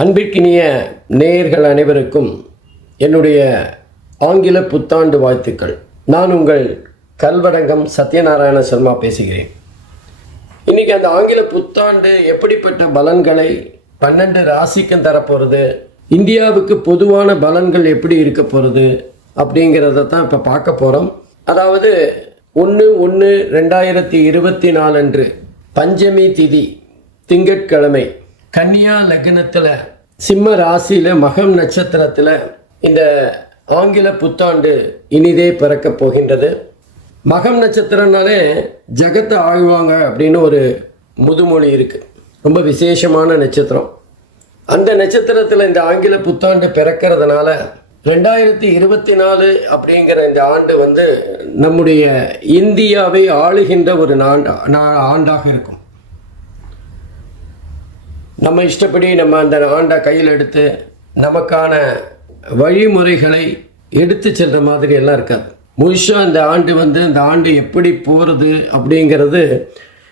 அன்பிற்கினிய நேயர்கள் அனைவருக்கும் என்னுடைய ஆங்கில புத்தாண்டு வாழ்த்துக்கள். நான் உங்கள் கல்வடங்கம் சத்யநாராயண சர்மா பேசுகிறேன். இன்றைக்கி அந்த ஆங்கில புத்தாண்டு எப்படிப்பட்ட பலன்களை 12 ராசிக்கும் தரப்போகிறது, இந்தியாவுக்கு பொதுவான பலன்கள் எப்படி இருக்க போகிறது அப்படிங்கிறத தான் இப்போ பார்க்க போகிறோம். அதாவது 1/1/2024 அன்று பஞ்சமி திதி திங்கட்கிழமை கன்னியா லக்னத்தில் சிம்ம ராசியில் மகம் நட்சத்திரத்தில் இந்த ஆங்கில புத்தாண்டு இனிதே பிறக்கப் போகின்றது. மகம் நட்சத்திரம்னாலே ஜகத்தை ஆழ்வாங்க அப்படின்னு ஒரு முதுமொழி இருக்குது. ரொம்ப விசேஷமான நட்சத்திரம். அந்த நட்சத்திரத்தில் இந்த ஆங்கில புத்தாண்டு பிறக்கிறதுனால 2024 அப்படிங்கிற இந்த ஆண்டு நம்முடைய இந்தியாவை ஆளுகின்ற ஒரு ஆண்டாக இருக்கும். நம்ம இஷ்டப்படி நம்ம அந்த ஆண்டை கையில் எடுத்து நமக்கான வழிமுறைகளை எடுத்து செல்கிற மாதிரி எல்லாம் இருக்காது. முழுசாக இந்த ஆண்டு இந்த ஆண்டு எப்படி போகிறது அப்படிங்கிறது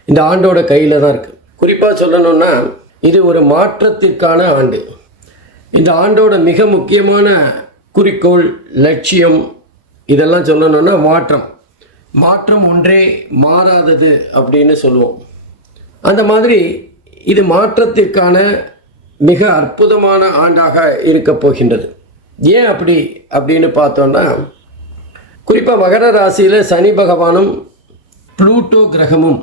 இந்த ஆண்டோட கையில் தான் இருக்குது. குறிப்பாக சொல்லணுன்னா இது ஒரு மாற்றத்திற்கான ஆண்டு. இந்த ஆண்டோட மிக முக்கியமான குறிக்கோள், லட்சியம் இதெல்லாம் சொல்லணுன்னா மாற்றம் ஒன்றே மாறாதது அப்படின்னு சொல்லுவோம். அந்த மாதிரி இது மாற்றத்திற்கான மிக அற்புதமான ஆண்டாக இருக்க போகின்றது. ஏன் அப்படின்னு பார்த்தோன்னா, குறிப்பாக மகர ராசியில் சனி பகவானும் புளூட்டோ கிரகமும்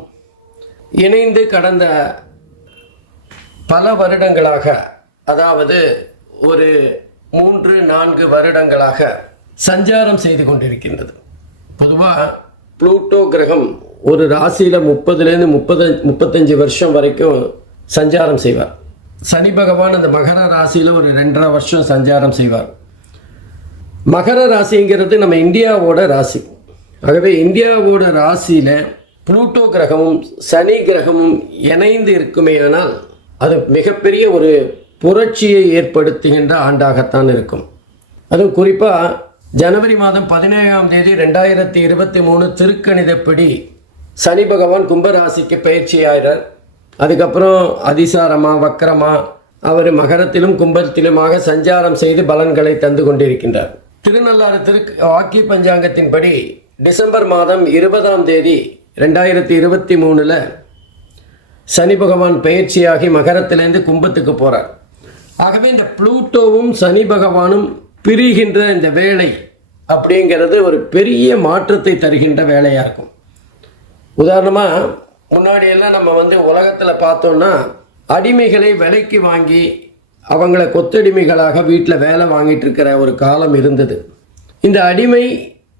இணைந்து கடந்த பல வருடங்களாக, அதாவது ஒரு 3-4 வருடங்களாக சஞ்சாரம் செய்து கொண்டிருக்கின்றது. பொதுவாக புளூட்டோ கிரகம் ஒரு ராசியில் 30லேருந்து 35 வருஷம் வரைக்கும் சஞ்சாரம் செய்வார். சனி பகவான் அந்த மகர ராசியில் ஒரு 2.5 வருஷம் சஞ்சாரம் செய்வார். மகர ராசிங்கிறது நம்ம இந்தியாவோட ராசி. ஆகவே இந்தியாவோட ராசியில் புளூட்டோ கிரகமும் சனி கிரகமும் இணைந்து இருக்குமேயானால் அது மிகப்பெரிய ஒரு புரட்சியை ஏற்படுத்துகின்ற ஆண்டாகத்தான் இருக்கும். அதுவும் குறிப்பாக ஜனவரி மாதம் 17ஆம் தேதி 2023 திருக்கணிதப்படி சனி பகவான் கும்பராசிக்கு பயிற்சியாகிறார். அதுக்கப்புறம் அதிசாரமாக வக்கரமாக அவர் மகரத்திலும் கும்பத்திலுமாக சஞ்சாரம் செய்து பலன்களை தந்து கொண்டிருக்கின்றார். திருநள்ளாறு வாக்கிய பஞ்சாங்கத்தின்படி டிசம்பர் மாதம் 20ஆம் தேதி 2023 சனி பகவான் பயிற்சியாகி மகரத்திலேருந்து கும்பத்துக்கு போகிறார். ஆகவே இந்த புளூட்டோவும் சனி பகவானும் பிரிகின்ற இந்த வேலை அப்படிங்கிறது ஒரு பெரிய மாற்றத்தை தருகின்ற வேலையாக இருக்கும். உதாரணமாக முன்னாடியெல்லாம் நம்ம உலகத்தில் பார்த்தோன்னா அடிமைகளை விலைக்கு வாங்கி அவங்கள கொத்தடிமைகளாக வீட்டில் வேலை வாங்கிட்டு இருக்கிற ஒரு காலம் இருந்தது. இந்த அடிமை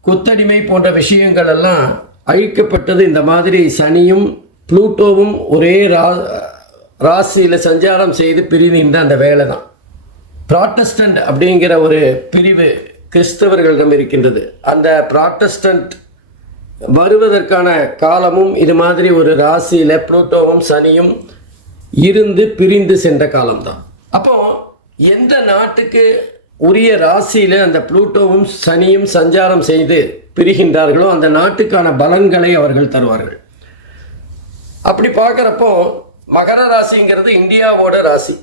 கொத்தடிமை போன்ற விஷயங்கள் எல்லாம் அழிக்கப்பட்டது. இந்த மாதிரி சனியும் புளூட்டோவும் ஒரே ராசியில் சஞ்சாரம் செய்து பிரிகின்ற அந்த வேலை தான். ப்ராட்டஸ்டன்ட் அப்படிங்கிற ஒரு பிரிவு கிறிஸ்தவர்களிடம் இருக்கின்றது. அந்த ப்ராட்டஸ்டன்ட் வருவதற்கான காலமும் இது மாதிரி ஒரு ராசியில் புளூட்டோவும் சனியும் இருந்து பிரிந்து சென்ற காலம்தான். அப்போ எந்த நாட்டுக்கு உரிய ராசியில் அந்த புளூட்டோவும் சனியும் சஞ்சாரம் செய்து பிரிகின்றார்களோ அந்த நாட்டுக்கான பலன்களை அவர்கள் தருவார்கள். அப்படி பார்க்குறப்போ மகர ராசிங்கிறது இந்தியாவோட ராசி.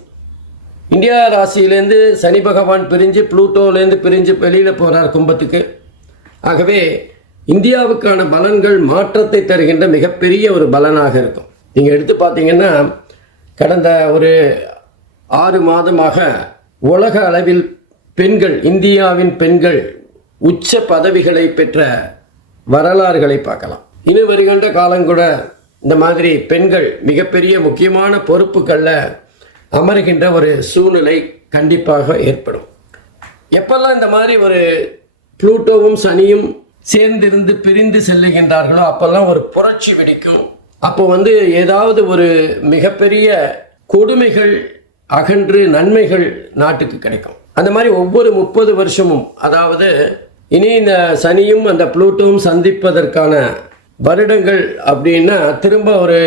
இந்தியா ராசியிலேருந்து சனி பகவான் பிரிஞ்சு புளூட்டோலேருந்து பிரிஞ்சு வெளியில் போகிறார் கும்பத்துக்கு. ஆகவே இந்தியாவுக்கான பலன்கள் மாற்றத்தை தருகின்ற மிகப்பெரிய ஒரு பலனாக இருக்கும். நீங்கள் எடுத்து பார்த்தீங்கன்னா கடந்த ஒரு 6 மாதமாக உலக அளவில் பெண்கள், இந்தியாவின் பெண்கள் உச்ச பதவிகளை பெற்ற வரலாறுகளை பார்க்கலாம். இனி வருகின்ற காலங்கூட இந்த மாதிரி பெண்கள் மிகப்பெரிய முக்கியமான பொறுப்புகளில் அமர்கின்ற ஒரு சூழ்நிலை கண்டிப்பாக ஏற்படும். எப்பெல்லாம் இந்த மாதிரி ஒரு புளூட்டோவும் சனியும் சேர்ந்திருந்து பிரிந்து செல்லுகின்றார்களோ அப்போல்லாம் ஒரு புரட்சி வெடிக்கும். அப்போ ஏதாவது ஒரு மிகப்பெரிய கொடுமைகள் அகன்று நன்மைகள் நாட்டுக்கு கிடைக்கும். அந்த மாதிரி ஒவ்வொரு 30 வருஷமும், அதாவது இனி இந்த சனியும் அந்த புளூட்டோவும் சந்திப்பதற்கான வருடங்கள் அப்படின்னா திரும்ப ஒரு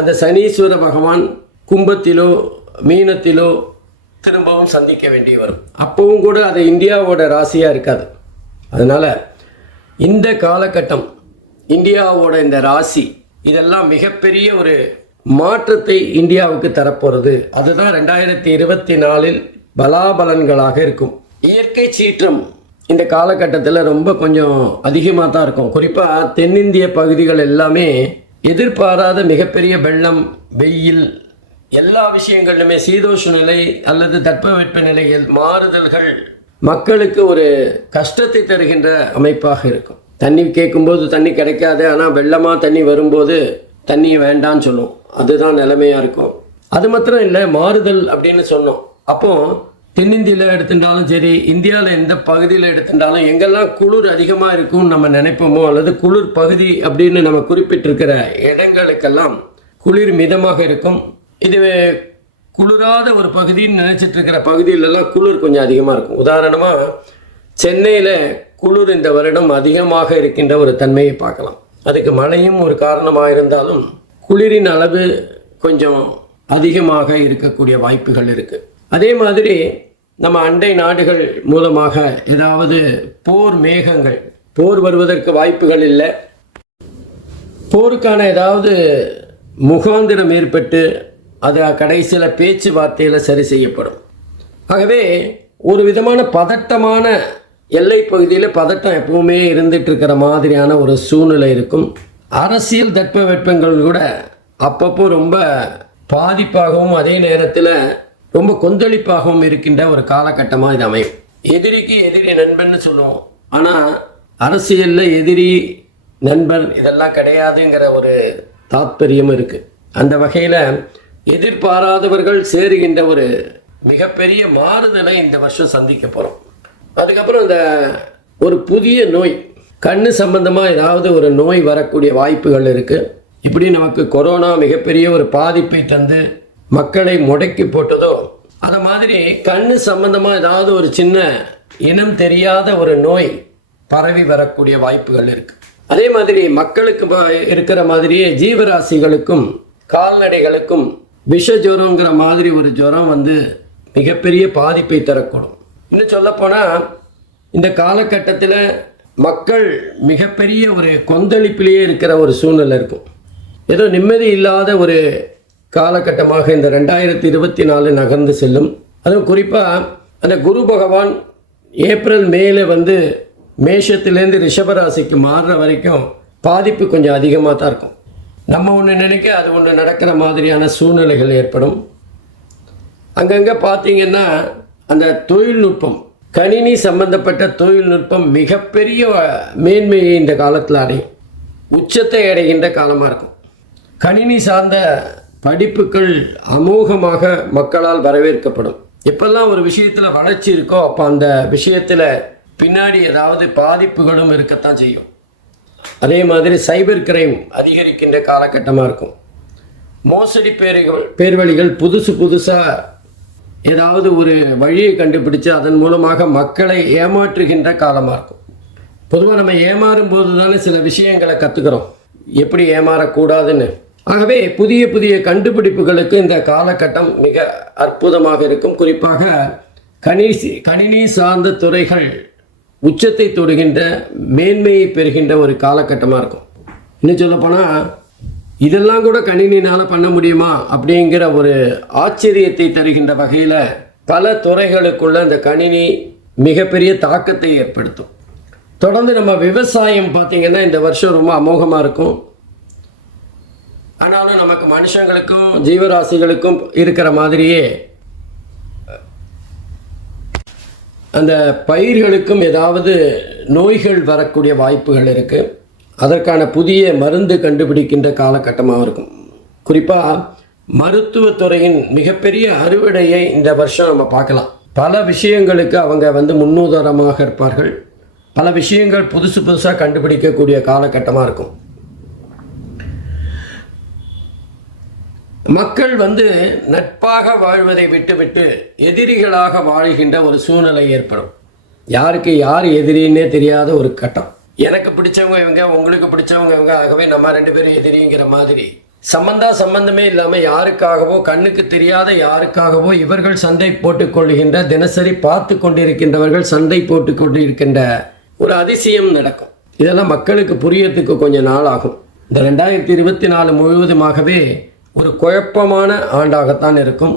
அந்த சனீஸ்வர பகவான் கும்பத்திலோ மீனத்திலோ திரும்பவும் சந்திக்க வேண்டி வரும். அப்பவும் கூட அது இந்தியாவோட ராசியாக இருக்காது. அதனால் இந்த காலகட்டம் இந்தியாவோட இந்த ராசி இதெல்லாம் மிகப்பெரிய ஒரு மாற்றத்தை இந்தியாவுக்கு தரப்போகிறது. அதுதான் 2024 பலாபலன்களாக இருக்கும். இயற்கை சீற்றம் இந்த காலகட்டத்தில் ரொம்ப கொஞ்சம் அதிகமாக தான் இருக்கும். குறிப்பாக தென்னிந்திய பகுதிகள் எல்லாமே எதிர்பாராத மிகப்பெரிய வெள்ளம், வெயில், எல்லா விஷயங்களிலுமே சீதோஷ்ண நிலை அல்லது தட்பவெட்ப நிலையில் மாறுதல்கள் மக்களுக்கு ஒரு கஷ்டத்தை தருகின்ற அமைப்பாக இருக்கும். தண்ணி கேட்கும்போது தண்ணி கிடைக்காது, ஆனால் வெள்ளமாக தண்ணி வரும்போது தண்ணி வேண்டான்னு சொல்லும். அதுதான் நிலைமையாக இருக்கும். அது மாத்திரம் இல்லை, மாறுதல் அப்படின்னு சொன்னோம். அப்போது தென்னிந்தியில் எடுத்துட்டாலும் சரி, இந்தியாவில் எந்த பகுதியில் எடுத்துட்டாலும் எங்கெல்லாம் குளிர் அதிகமாக இருக்கும்னு நம்ம நினைப்போமோ அல்லது குளிர் பகுதி அப்படின்னு நம்ம குறிப்பிட்டிருக்கிற இடங்களுக்கெல்லாம் குளிர் மிதமாக இருக்கும். இது குளிராத ஒரு பகுதின்னு நினச்சிட்டு இருக்கிற பகுதியிலெல்லாம் குளிர் கொஞ்சம் அதிகமாக இருக்கும். உதாரணமாக சென்னையில் குளிர் இந்த வருடம் அதிகமாக இருக்கின்ற ஒரு தன்மையை பார்க்கலாம். அதுக்கு மழையும் ஒரு காரணமாக இருந்தாலும் குளிரின் அளவு கொஞ்சம் அதிகமாக இருக்கக்கூடிய வாய்ப்புகள் இருக்குது. அதே மாதிரி நம்ம அண்டை நாடுகள் மூலமாக ஏதாவது போர் மேகங்கள், போர் வருவதற்கு வாய்ப்புகள் இல்லை, போருக்கான ஏதாவது முகாந்திரம் ஏற்பட்டு அது கடைசியில் பேச்சுவார்த்தையில் சரி செய்யப்படும். ஆகவே ஒரு விதமான பதட்டமான எல்லை பகுதியில் பதட்டம் எப்பவுமே இருந்துட்டு இருக்கிற மாதிரியான ஒரு சூழ்நிலை இருக்கும். அரசியல் தட்பவெட்பங்கள் கூட அப்பப்போ ரொம்ப பாதிப்பாகவும் அதே நேரத்தில் ரொம்ப கொந்தளிப்பாகவும் இருக்கின்ற ஒரு காலகட்டமாக இது அமையும். எதிரிக்கு எதிரி நண்பன்னு சொல்லுவோம், ஆனால் அரசியலில் எதிரி நண்பன் இதெல்லாம் கிடையாதுங்கிற ஒரு தாத்பரியம் இருக்குது. அந்த வகையில் எதிர்பாராதவர்கள் சேருகின்ற ஒரு மிகப்பெரிய மாறுதலை இந்த வருஷம் சந்திக்க போகிறோம். அதுக்கப்புறம் இந்த ஒரு புதிய நோய், கண்ணு சம்பந்தமாக ஏதாவது ஒரு நோய் வரக்கூடிய வாய்ப்புகள் இருக்குது. இப்படி நமக்கு கொரோனா மிகப்பெரிய ஒரு பாதிப்பை தந்து மக்களை முடக்கி போட்டதோ, அதை மாதிரி கண்ணு சம்பந்தமாக ஏதாவது ஒரு சின்ன இனம் தெரியாத ஒரு நோய் பரவி வரக்கூடிய வாய்ப்புகள் இருக்குது. அதே மாதிரி மக்களுக்கு இருக்கிற மாதிரியே ஜீவராசிகளுக்கும் கால்நடைகளுக்கும் விஷ ஜுரங்கிற மாதிரி ஒரு ஜுரம் வந்து மிகப்பெரிய பாதிப்பை தரக்கூடும். இன்னும் சொல்லப்போனால் இந்த காலகட்டத்தில் மக்கள் மிகப்பெரிய ஒரு கொந்தளிப்பிலேயே இருக்கிற ஒரு சூழ்நிலை இருக்கும். ஏதோ நிம்மதி இல்லாத ஒரு காலகட்டமாக இந்த 2024 நகர்ந்து செல்லும். அதுவும் குறிப்பாக அந்த குரு பகவான் ஏப்ரல் மேலே வந்து மேஷத்துலேருந்து ரிஷபராசிக்கு மாறுற வரைக்கும் பாதிப்பு கொஞ்சம் அதிகமாக தான் இருக்கும். நம்ம ஒன்று நினைக்க அது ஒன்று நடக்கிற மாதிரியான சூழ்நிலைகள் ஏற்படும். அங்கங்கே பார்த்தீங்கன்னா அந்த தொழில்நுட்பம், கணினி சம்பந்தப்பட்ட தொழில்நுட்பம் மிகப்பெரிய மேன்மையை இந்த காலத்தில் அடையும், உச்சத்தை அடைகின்ற காலமாக இருக்கும். கணினி சார்ந்த படிப்புகள் அமோகமாக மக்களால் வரவேற்கப்படும். எப்பெல்லாம் ஒரு விஷயத்தில் வளர்ச்சி இருக்கோ அப்போ அந்த விஷயத்தில் பின்னாடி ஏதாவது பாதிப்புகளும் இருக்கத்தான் செய்யும். அதே மாதிரி சைபர் கிரைம் அதிகரிக்கின்ற காலகட்டமாக இருக்கும். மோசடி பேர்வழிகள் புதுசாக ஏதாவது ஒரு வழியை கண்டுபிடிச்சு அதன் மூலமாக மக்களை ஏமாற்றுகின்ற காலமாக இருக்கும். பொதுவாக நம்ம ஏமாறும் போது தானே சில விஷயங்களை கற்றுக்கிறோம், எப்படி ஏமாறக்கூடாதுன்னு. ஆகவே புதிய புதிய கண்டுபிடிப்புகளுக்கு இந்த காலகட்டம் மிக அற்புதமாக இருக்கும். குறிப்பாக கணினி சார்ந்த துறைகள் உச்சத்தை தொடுகின்ற மேன்மையை பெறுகின்ற ஒரு காலகட்டமாக இருக்கும். இன்னும் சொல்லப்போனால் இதெல்லாம் கூட கணினினால் பண்ண முடியுமா அப்படிங்கிற ஒரு ஆச்சரியத்தை தருகின்ற வகையில் பல துறைகளுக்குள்ள இந்த கணினி மிகப்பெரிய தாக்கத்தை ஏற்படுத்தும். தொடர்ந்து நம்ம விவசாயம் பார்த்திங்கன்னா இந்த வருஷம் ரொம்ப அமோகமாக இருக்கும். ஆனாலும் நமக்கு மனுஷங்களுக்கும் ஜீவராசிகளுக்கும் இருக்கிற மாதிரியே அந்த பயிர்களுக்கும் ஏதாவது நோய்கள் வரக்கூடிய வாய்ப்புகள் இருக்குது. அதற்கான புதிய மருந்து கண்டுபிடிக்கின்ற காலகட்டமாக இருக்கும். குறிப்பாக மருத்துவத்துறையின் மிகப்பெரிய அறுவடையை இந்த வருஷம் நம்ம பார்க்கலாம். பல விஷயங்களுக்கு அவங்க வந்து முன்னுதாரணமாக இருப்பார்கள். பல விஷயங்கள் புதுசாக கண்டுபிடிக்கக்கூடிய காலகட்டமாக இருக்கும். மக்கள் வந்து நட்பாக வாழ்வதை விட்டுவிட்டு எதிரிகளாக வாழ்கின்ற ஒரு சூழ்நிலை ஏற்படும். யாருக்கு யார் எதிரின்னே தெரியாத ஒரு கட்டம். எனக்கு பிடிச்சவங்க இவங்க, உங்களுக்கு பிடிச்சவங்க இவங்க, ஆகவே நம்ம 2 பேரும் எதிரிங்கிற மாதிரி சம்பந்தமே இல்லாமல் யாருக்காகவோ, கண்ணுக்கு தெரியாத யாருக்காகவோ இவர்கள் சண்டை போட்டுக்கொள்கின்ற, தினசரி பார்த்து கொண்டிருக்கின்றவர்கள் சண்டை போட்டு கொண்டிருக்கின்ற ஒரு அதிசயம் நடக்கும். இதெல்லாம் மக்களுக்கு புரியறதுக்கு கொஞ்சம் நாள் ஆகும். இந்த 2024 முழுவதுமாகவே ஒரு குழப்பமான ஆண்டாகத்தான் இருக்கும்.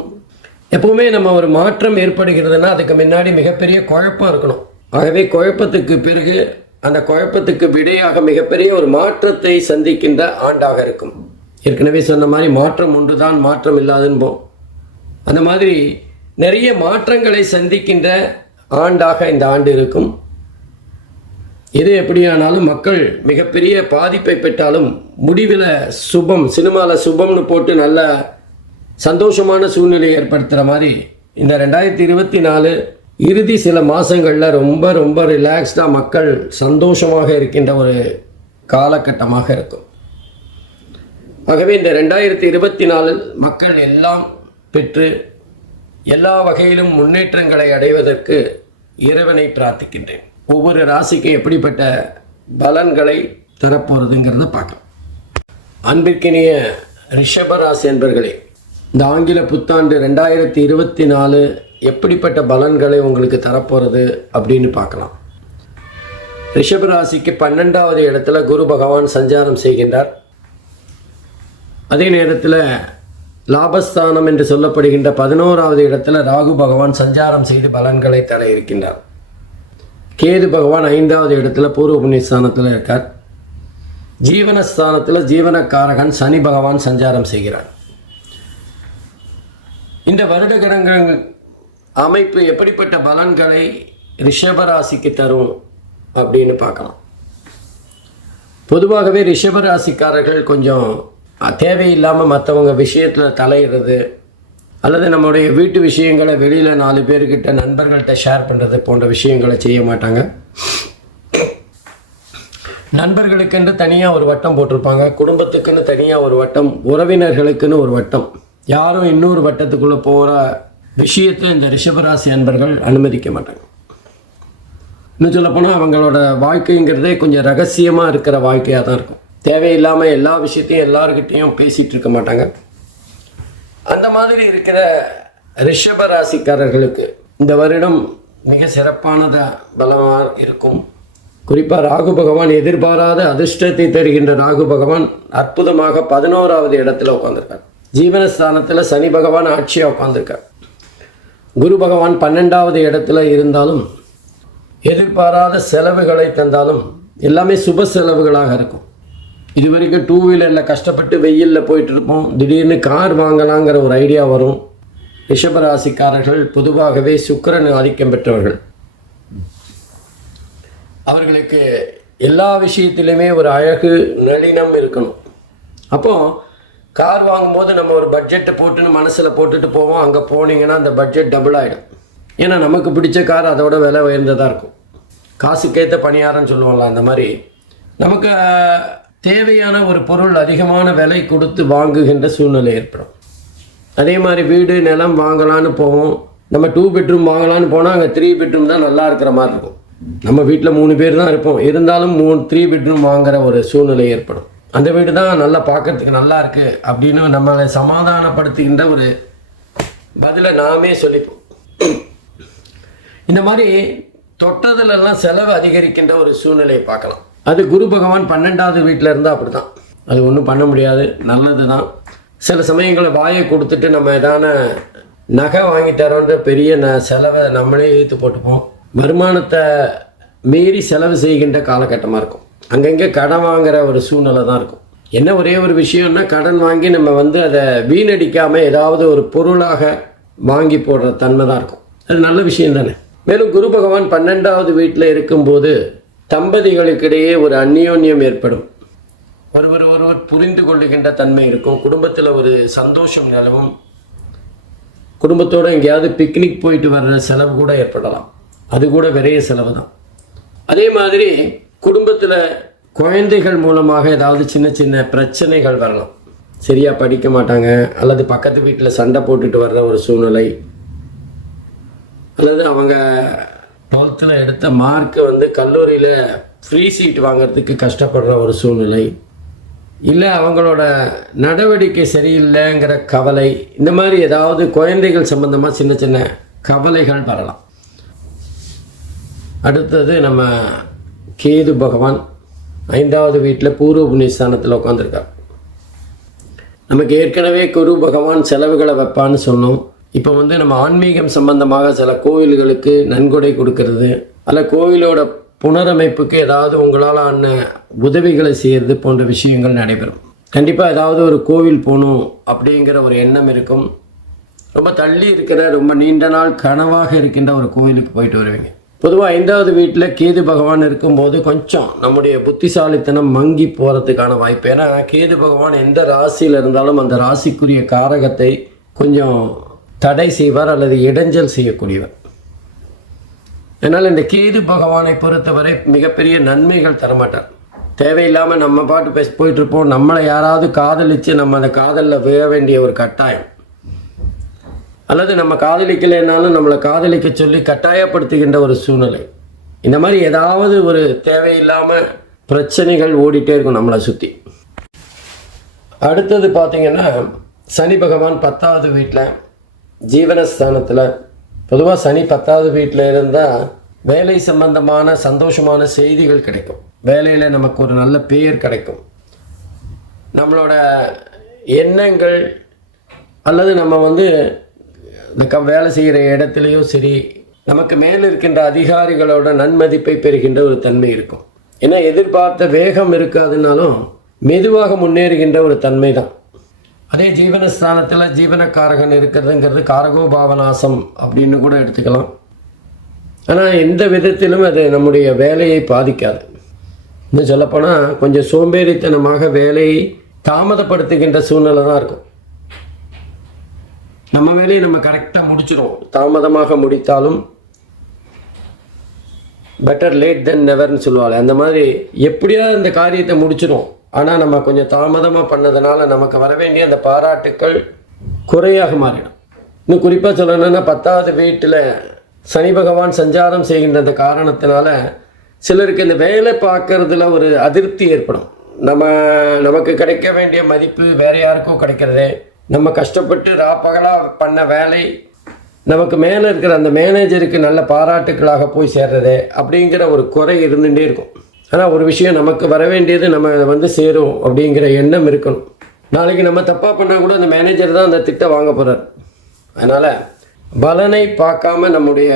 எப்பவுமே நம்ம ஒரு மாற்றம் ஏற்படுகிறதுனா அதுக்கு முன்னாடி மிகப்பெரிய குழப்பம் இருக்கணும். ஆகவே குழப்பத்துக்கு பிறகு அந்த குழப்பத்துக்கு விடையாக மிகப்பெரிய ஒரு மாற்றத்தை சந்திக்கின்ற ஆண்டாக இருக்கும். ஏற்கனவே சொன்ன மாதிரி மாற்றம் ஒன்று தான், மாற்றம் இல்லாதுன்போம். அந்த மாதிரி நிறைய மாற்றங்களை சந்திக்கின்ற ஆண்டாக இந்த ஆண்டு இருக்கும். எது எப்படியானாலும் மக்கள் மிகப்பெரிய பாதிப்பை பெற்றாலும் முடிவில் சுபம், சினிமாவில் சுபம்னு போட்டு நல்ல சந்தோஷமான சூழ்நிலை ஏற்படுத்துகிற மாதிரி இந்த 2024 இறுதி சில மாதங்களில் ரொம்ப ரொம்ப ரிலாக்ஸ்டாக மக்கள் சந்தோஷமாக இருக்கின்ற ஒரு காலகட்டமாக இருக்கும். ஆகவே இந்த 2024 மக்கள் எல்லாம் பெற்று எல்லா வகையிலும் முன்னேற்றங்களை அடைவதற்கு இறைவனை பிரார்த்திக்கின்றேன். ஒவ்வொரு ராசிக்கும் எப்படிப்பட்ட பலன்களை தரப்போகிறதுங்கிறத பார்க்கலாம். அன்பிற்கினிய ரிஷபராசி என்பர்களே, இந்த ஆங்கில புத்தாண்டு 2024 எப்படிப்பட்ட பலன்களை உங்களுக்கு தரப்போகிறது அப்படின்னு பார்க்கலாம். ரிஷபராசிக்கு 12வது இடத்துல குரு பகவான் சஞ்சாரம் செய்கின்றார். அதே நேரத்தில் லாபஸ்தானம் என்று சொல்லப்படுகின்ற 11வது இடத்துல ராகு பகவான் சஞ்சாரம் செய்து பலன்களை தர இருக்கின்றார். கேது பகவான் 5வது இடத்துல பூர்வ புண்ணியஸ்தானத்தில் இருக்கார். ஜீவனஸ்தானத்தில் ஜீவனக்காரகன் சனி பகவான் சஞ்சாரம் செய்கிறார். இந்த வருடகிரகங்கள் அமைப்பு எப்படிப்பட்ட பலன்களை ரிஷபராசிக்கு தரும் அப்படின்னு பார்க்கலாம். பொதுவாகவே ரிஷபராசிக்காரர்கள் கொஞ்சம் தேவையில்லாமல் மற்றவங்க விஷயத்தில் தலையிடுறது அல்லது நம்முடைய வீட்டு விஷயங்களை வெளியில் 4 பேர்கிட்ட நண்பர்கள்ட்ட ஷேர் பண்ணுறது போன்ற விஷயங்களை செய்ய மாட்டாங்க. நண்பர்களுக்குன்னு தனியாக ஒரு வட்டம் போட்டிருப்பாங்க, குடும்பத்துக்குன்னு தனியாக ஒரு வட்டம், உறவினர்களுக்குன்னு ஒரு வட்டம். யாரும் இன்னொரு வட்டத்துக்குள்ளே போகிற விஷயத்தை இந்த ரிஷபராசி அன்பர்கள் அனுமதிக்க மாட்டாங்க. இன்னும் சொல்லப்போனால் அவங்களோட வாழ்க்கைங்கிறதே கொஞ்சம் ரகசியமாக இருக்கிற வாழ்க்கையாக தான் இருக்கும். தேவையில்லாமல் எல்லா விஷயத்தையும் எல்லாருக்கிட்டையும் பேசிகிட்டு இருக்க மாட்டாங்க. அந்த மாதிரி இருக்கிற ரிஷபராசிக்காரர்களுக்கு இந்த வருடம் மிக சிறப்பானத பலமாக இருக்கும். குறிப்பாக ராகு பகவான், எதிர்பாராத அதிர்ஷ்டத்தை தருகின்ற ராகு பகவான் அற்புதமாக 11வது இடத்துல உட்காந்துருக்கார். ஜீவனஸ்தானத்தில் சனி பகவான் ஆட்சியாக உட்காந்துருக்கார். குரு பகவான் 12வது இடத்துல இருந்தாலும் எதிர்பாராத செலவுகளை தந்தாலும் எல்லாமே சுப செலவுகளாக இருக்கும். இது வரைக்கும் 2 வீலரில் கஷ்டப்பட்டு வெயிலில் போயிட்டு இருப்போம், திடீர்னு கார் வாங்கலாங்கிற ஒரு ஐடியா வரும். ரிஷபராசிக்காரர்கள் பொதுவாகவே சுக்கிரன் ஆதிக்கம் பெற்றவர்கள். அவர்களுக்கு எல்லா விஷயத்திலுமே ஒரு அழகு நளினம் இருக்கணும். அப்போது கார் வாங்கும்போது நம்ம ஒரு பட்ஜெட்டை போட்டுன்னு மனசில் போட்டுட்டு போவோம். அங்கே போனீங்கன்னா அந்த பட்ஜெட் டபுள் ஆகிடும். ஏன்னா நமக்கு பிடிச்ச கார் அதோட விலை உயர்ந்ததாக இருக்கும். காசுக்கேற்ற பணியாரன்னு சொல்லுவோம்ல, அந்த மாதிரி நமக்கு தேவையான ஒரு பொருள் அதிகமான விலை கொடுத்து வாங்குகின்ற சூழ்நிலை ஏற்படும். அதே மாதிரி வீடு நிலம் வாங்கலான்னு போவோம். நம்ம 2 பெட்ரூம் வாங்கலான்னு போனால் அங்கே 3 பெட்ரூம் தான் நல்லா இருக்கிற மாதிரி இருக்கும். நம்ம வீட்டில் 3 பேர் தான் இருப்போம், இருந்தாலும் 3 பெட்ரூம் வாங்குகிற ஒரு சூழ்நிலை ஏற்படும். அந்த வீடு தான் நல்லா பார்க்கறதுக்கு நல்லா இருக்குது அப்படின்னு நம்மளை சமாதானப்படுத்துகின்ற ஒரு பதிலை நாமே சொல்லிப்போம். இந்த மாதிரி தொட்டதுலலாம் செலவு அதிகரிக்கின்ற ஒரு சூழ்நிலையை பார்க்கலாம். அது குரு பகவான் 12வது வீட்டில் இருந்தால் அப்படி தான். அது ஒன்றும் பண்ண முடியாது, நல்லது தான். சில சமயங்களில் வாயை கொடுத்துட்டு நம்ம எதான நகை வாங்கி தரோன்ற பெரிய செலவை நம்மளே இழுத்து போட்டுப்போம். வருமானத்தை மீறி செலவு செய்கின்ற காலகட்டமாக இருக்கும். அங்கங்கே கடன் வாங்குகிற ஒரு சூழ்நிலை தான் இருக்கும். என்ன ஒரே ஒரு விஷயம்னா, கடன் வாங்கி நம்ம அதை வீணடிக்காமல் ஏதாவது ஒரு பொருளாக வாங்கி போடுற தன்மை தான் இருக்கும். அது நல்ல விஷயம் தானே. மேலும் குரு பகவான் 12வது வீட்டில் இருக்கும்போது தம்பதிகளுக்கிடையே ஒரு அந்யோன்யம் ஏற்படும். ஒருவர் புரிந்து கொள்ளுகின்ற தன்மை இருக்கும். குடும்பத்தில் ஒரு சந்தோஷம் நிலவும். குடும்பத்தோடு எங்கேயாவது பிக்னிக் போயிட்டு வர்ற செலவு கூட ஏற்படலாம். அது கூட விரைய செலவு தான். அதே மாதிரி குடும்பத்தில் குழந்தைகள் மூலமாக ஏதாவது சின்ன சின்ன பிரச்சனைகள் வரலாம். சரியாக படிக்க மாட்டாங்க, அல்லது பக்கத்து வீட்டில் சண்டை போட்டுட்டு வர்ற ஒரு சூழ்நிலை, அல்லது அவங்க 12th எடுத்த மார்க்கு கல்லூரியில் ஃப்ரீ சீட் வாங்கிறதுக்கு கஷ்டப்படுற ஒரு சூழ்நிலை, இல்லை அவங்களோட நடவடிக்கை சரியில்லைங்கிற கவலை, இந்த மாதிரி ஏதாவது குழந்தைகள் சம்பந்தமாக சின்ன சின்ன கவலைகள் வரலாம். அடுத்தது நம்ம கேது பகவான் 5வது வீட்டில் பூர்வ புண்ணியஸ்தானத்தில் உட்காந்துருக்கார். நமக்கு ஏற்கனவே குரு பகவான் செலவுகளை வைப்பான்னு சொன்னோம். இப்போ வந்து நம்ம ஆன்மீகம் சம்பந்தமாக சில கோவில்களுக்கு நன்கொடை கொடுக்கறது, அல்ல கோவிலோட புனரமைப்புக்கு ஏதாவது உங்களால் ஆன உதவிகளை செய்கிறது போன்ற விஷயங்கள் நடைபெறும். கண்டிப்பாக ஏதாவது ஒரு கோவில் போகணும் அப்படிங்கிற ஒரு எண்ணம் இருக்கும். ரொம்ப தள்ளி இருக்கிற, ரொம்ப நீண்ட நாள் கனவாக இருக்கின்ற ஒரு கோவிலுக்கு போயிட்டு வருவீங்க. பொதுவாக 5வது வீட்டில் கேது பகவான் இருக்கும்போது கொஞ்சம் நம்முடைய புத்திசாலித்தனம் மங்கி போகிறதுக்கான வாய்ப்பு. ஏன்னா கேது பகவான் எந்த ராசியில் இருந்தாலும் அந்த ராசிக்குரிய காரகத்தை கொஞ்சம் தடை செய்வார் அல்லது இடைஞ்சல் செய்யக்கூடியவர். அதனால் இந்த கேது பகவானை பொறுத்தவரை மிகப்பெரிய நன்மைகள் தரமாட்டார். தேவையில்லாமல் நம்ம பாட்டு போயிட்டுருப்போம். நம்மளை யாராவது காதலித்து நம்ம அந்த காதலில் விழ வேண்டிய ஒரு கட்டாயம், அல்லது நம்ம காதலிக்கலைன்னாலும் நம்மளை காதலிக்க சொல்லி கட்டாயப்படுத்துகின்ற ஒரு சூழ்நிலை, இந்த மாதிரி ஏதாவது ஒரு தேவையில்லாமல் பிரச்சனைகள் ஓடிட்டே இருக்கும் நம்மளை சுற்றி. அடுத்தது பார்த்திங்கன்னா சனி பகவான் 10வது வீட்டில் ஜீவனஸ்தானத்தில். பொதுவாக சனி 10வது வீட்டில் இருந்தால் வேலை சம்பந்தமான சந்தோஷமான செய்திகள் கிடைக்கும். வேலையில் நமக்கு ஒரு நல்ல பெயர் கிடைக்கும். நம்மளோட எண்ணங்கள் அல்லது நம்ம வந்து இந்த வேலை செய்கிற இடத்துலையோ சரி, நமக்கு மேலே இருக்கின்ற அதிகாரிகளோட நன்மதிப்பை பெறுகின்ற ஒரு தன்மை இருக்கும். ஏன்னா எதிர்பார்த்த வேகம் இருக்காதுனாலும் மெதுவாக முன்னேறுகின்ற ஒரு தன்மை தான். அதே ஜீவனஸ்தானத்தில் ஜீவனக்காரகன் இருக்கிறதுங்கிறது காரகோபாவநாசம் அப்படின்னு கூட எடுத்துக்கலாம். ஆனால் எந்த விதத்திலும் அது நம்முடைய வேலையை பாதிக்காது. இன்னும் சொல்லப்போனால் கொஞ்சம் சோம்பேறித்தனமாக வேலையை தாமதப்படுத்துகின்ற சூழ்நிலை தான் இருக்கும். நம்ம வேலையை நம்ம கரெக்டாக முடிச்சிடும். தாமதமாக முடித்தாலும் பெட்டர் லேட் தென் நெவர்னு சொல்லுவாள். அந்த மாதிரி எப்படியாவது இந்த காரியத்தை முடிச்சிடும். ஆனால் நம்ம கொஞ்சம் தாமதமாக பண்ணதுனால நமக்கு வர வேண்டிய அந்த பாராட்டுக்கள் குறையாக மாறிடும். இன்னும் குறிப்பாக சொல்லணும்னா 10வது வீட்டில் சனி பகவான் சஞ்சாரம் செய்கின்ற அந்த காரணத்தினால சிலருக்கு இந்த வேலை பார்க்கறதுல ஒரு அதிருப்தி ஏற்படும். நமக்கு கிடைக்க வேண்டிய மதிப்பு வேறு யாருக்கும் கிடைக்கிறதே, நம்ம கஷ்டப்பட்டு ராப்பகலாக பண்ண வேலை நமக்கு மேலே இருக்கிற அந்த மேனேஜருக்கு நல்ல பாராட்டுக்களாக போய் சேர்றது அப்படிங்கிற ஒரு குறை இருந்துகிட்டே இருக்கும். ஆனால் ஒரு விஷயம், நமக்கு வர வேண்டியது நம்ம வந்து சேரும் அப்படிங்கிற எண்ணம் இருக்கணும். நாளைக்கு நம்ம தப்பாக பண்ணால் கூட அந்த மேனேஜர் தான் அந்த திட்டம் வாங்க போகிறார். அதனால் பலனை பார்க்காம நம்முடைய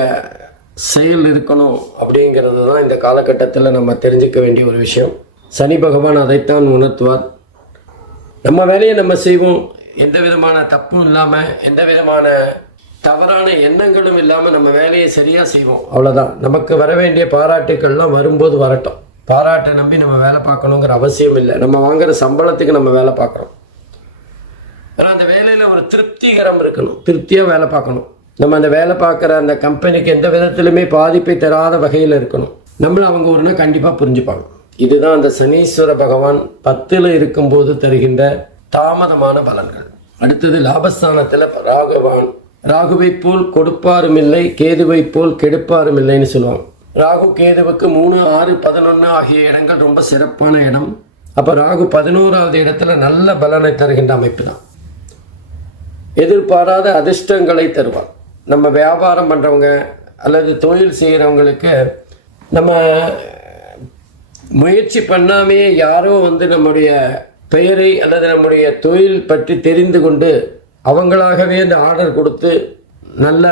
செயல் இருக்கணும் அப்படிங்கிறது தான் இந்த காலகட்டத்தில் நம்ம தெரிஞ்சுக்க வேண்டிய ஒரு விஷயம். சனி பகவான் அதைத்தான் உணர்த்துவார். நம்ம வேலையை நம்ம செய்வோம், எந்த விதமான தப்பும் இல்லாமல், எந்த விதமான தவறான எண்ணங்களும் இல்லாமல் நம்ம வேலையை சரியாக செய்வோம், அவ்வளோதான். நமக்கு வர வேண்டிய பாராட்டுக்கள்லாம் வரும்போது வரட்டும். பாராட்டை நம்பி நம்ம வேலை பார்க்கணுங்கிற அவசியம் இல்லை. நம்ம வாங்குகிற சம்பளத்துக்கு நம்ம வேலை பார்க்குறோம். ஆனால் அந்த வேலையில் ஒரு திருப்திகரம் இருக்கணும், திருப்தியாக வேலை பார்க்கணும். நம்ம அந்த வேலை பார்க்குற அந்த கம்பெனிக்கு எந்த விதத்திலுமே பாதிப்பை தராத வகையில் இருக்கணும். நம்மளை அவங்க ஒரு நாள் கண்டிப்பாக புரிஞ்சுப்பாங்க. இதுதான் அந்த சனீஸ்வர பகவான் 10ல் இருக்கும்போது தருகின்ற தாமதமான பலன்கள். அடுத்தது லாபஸ்தானத்தில் ராகவான். ராகுவை போல் கொடுப்பாரும் இல்லை, கேதுவை போல் கெடுப்பாரும் இல்லைன்னு சொல்லுவாங்க. ராகு கேதுவுக்கு 3, 6, 11 ஆகிய இடங்கள் ரொம்ப சிறப்பான இடம். அப்போ ராகு 11வது இடத்துல நல்ல பலனை தருகின்ற அமைப்பு தான். எதிர்பாராத அதிர்ஷ்டங்களை தருவார். நம்ம வியாபாரம் பண்ணுறவங்க அல்லது தொழில் செய்கிறவங்களுக்கு நம்ம முயற்சி பண்ணாமே யாரோ வந்து நம்முடைய பெயரை அல்லது நம்முடைய தொழில் பற்றி தெரிந்து கொண்டு அவங்களாகவே அந்த ஆர்டர் கொடுத்து நல்ல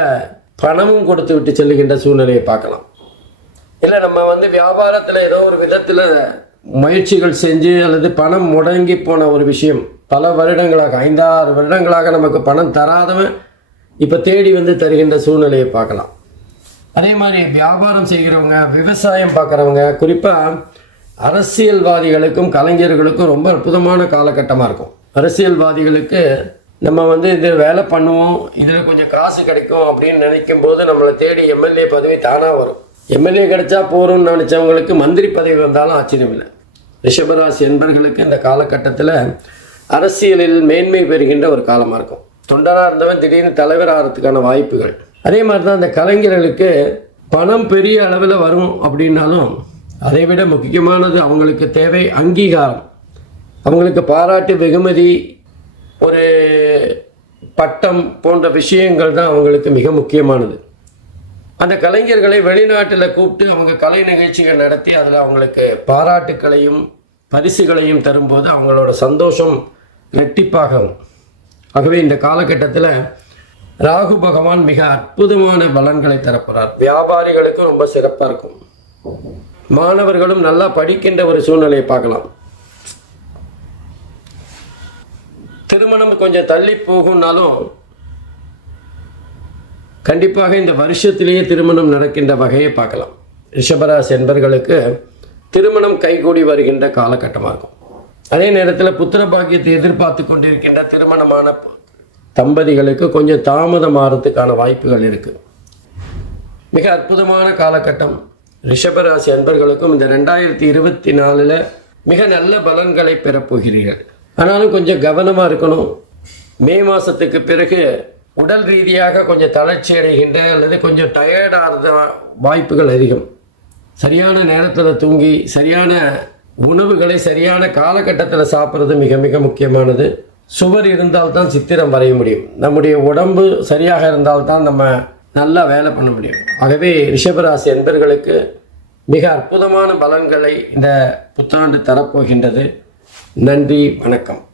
பணமும் கொடுத்து விட்டு செல்லுகின்ற சூழ்நிலையை பார்க்கலாம். இல்லை நம்ம வந்து வியாபாரத்தில் ஏதோ ஒரு விதத்தில் முயற்சிகள் செஞ்சு அல்லது பணம் முடங்கி போன ஒரு விஷயம் பல வருடங்களாக 5, 6 வருடங்களாக நமக்கு பணம் தராதவன் இப்போ தேடி வந்து தருகின்ற சூழ்நிலையை பார்க்கலாம். அதே மாதிரி வியாபாரம் செய்கிறவங்க, விவசாயம் பார்க்குறவங்க, குறிப்பாக அரசியல்வாதிகளுக்கும் கலைஞர்களுக்கும் ரொம்ப அற்புதமான காலகட்டமாக இருக்கும். அரசியல்வாதிகளுக்கு நம்ம வந்து இது வேலை பண்ணுவோம், இதில் கொஞ்சம் காசு கிடைக்கும் அப்படின்னு நினைக்கும் போது நம்மளை தேடி எம்எல்ஏ பதவி தானாக வரும். எம்எல்ஏ கிடைச்சா போகிறோம்னு நினச்சவங்களுக்கு மந்திரி பதவி வந்தாலும் ஆச்சரியம் இல்லை. ரிஷபராசி என்பர்களுக்கு இந்த காலகட்டத்தில் அரசியலில் மேன்மை பெறுகின்ற ஒரு காலமாக இருக்கும். தொண்டராக இருந்தவன் திடீர்னு தலைவர் ஆகிறதுக்கான வாய்ப்புகள். அதே மாதிரி தான் அந்த கலைஞர்களுக்கு பணம் பெரிய அளவில் வரும் அப்படின்னாலும் அதை விட முக்கியமானது அவங்களுக்கு தேவை அங்கீகாரம். அவங்களுக்கு பாராட்டு, வெகுமதி, ஒரு பட்டம் போன்ற விஷயங்கள் தான் அவங்களுக்கு மிக முக்கியமானது. அந்த கலைஞர்களை வெளிநாட்டில் கூப்பிட்டு அவங்க கலை நிகழ்ச்சிகள் நடத்தி அதில் அவங்களுக்கு பாராட்டுக்களையும் பரிசுகளையும் தரும்போது அவங்களோட சந்தோஷம் இரட்டிப்பாகும். ஆகவே இந்த காலகட்டத்தில் ராகு பகவான் மிக அற்புதமான பலன்களை தரப்போகிறார். வியாபாரிகளுக்கு ரொம்ப சிறப்பாக இருக்கும். மாணவர்களும் நல்லா படிக்கின்ற ஒரு சூழ்நிலையை பார்க்கலாம். திருமணம் கொஞ்சம் தள்ளி போகும்னாலும் கண்டிப்பாக இந்த வருஷத்திலேயே திருமணம் நடக்கின்ற வகையை பார்க்கலாம். ரிஷபராசி என்பர்களுக்கு திருமணம் கைகூடி வருகின்ற காலகட்டமாக இருக்கும். அதே நேரத்தில் புத்திர பாக்கியத்தை எதிர்பார்த்து கொண்டிருக்கின்ற திருமணமான தம்பதிகளுக்கு கொஞ்சம் தாமதமாகறதுக்கான வாய்ப்புகள் இருக்குது. மிக அற்புதமான காலகட்டம். ரிஷபராசி அன்பர்களுக்கும் இந்த 2024 மிக நல்ல பலன்களை பெறப்போகிறீர்கள். ஆனாலும் கொஞ்சம் கவனமாக இருக்கணும். மே மாதத்துக்கு பிறகு உடல் ரீதியாக கொஞ்சம் தளர்ச்சி அடைகின்ற அல்லது கொஞ்சம் டயர்டாகிறது வாய்ப்புகள் அதிகம். சரியான நேரத்தில் தூங்கி சரியான உணவுகளை சரியான காலகட்டத்தில் சாப்பிட்றது மிக மிக முக்கியமானது. சுவர் இருந்தால்தான் சித்திரம் வரைய முடியும். நம்முடைய உடம்பு சரியாக இருந்தால்தான் நம்ம நல்லா வேலை பண்ண முடியும். ஆகவே ரிஷபராசி என்பர்களுக்கு மிக அற்புதமான பலன்களை இந்த புத்தாண்டு தரப்போகின்றது. நன்றி, வணக்கம்.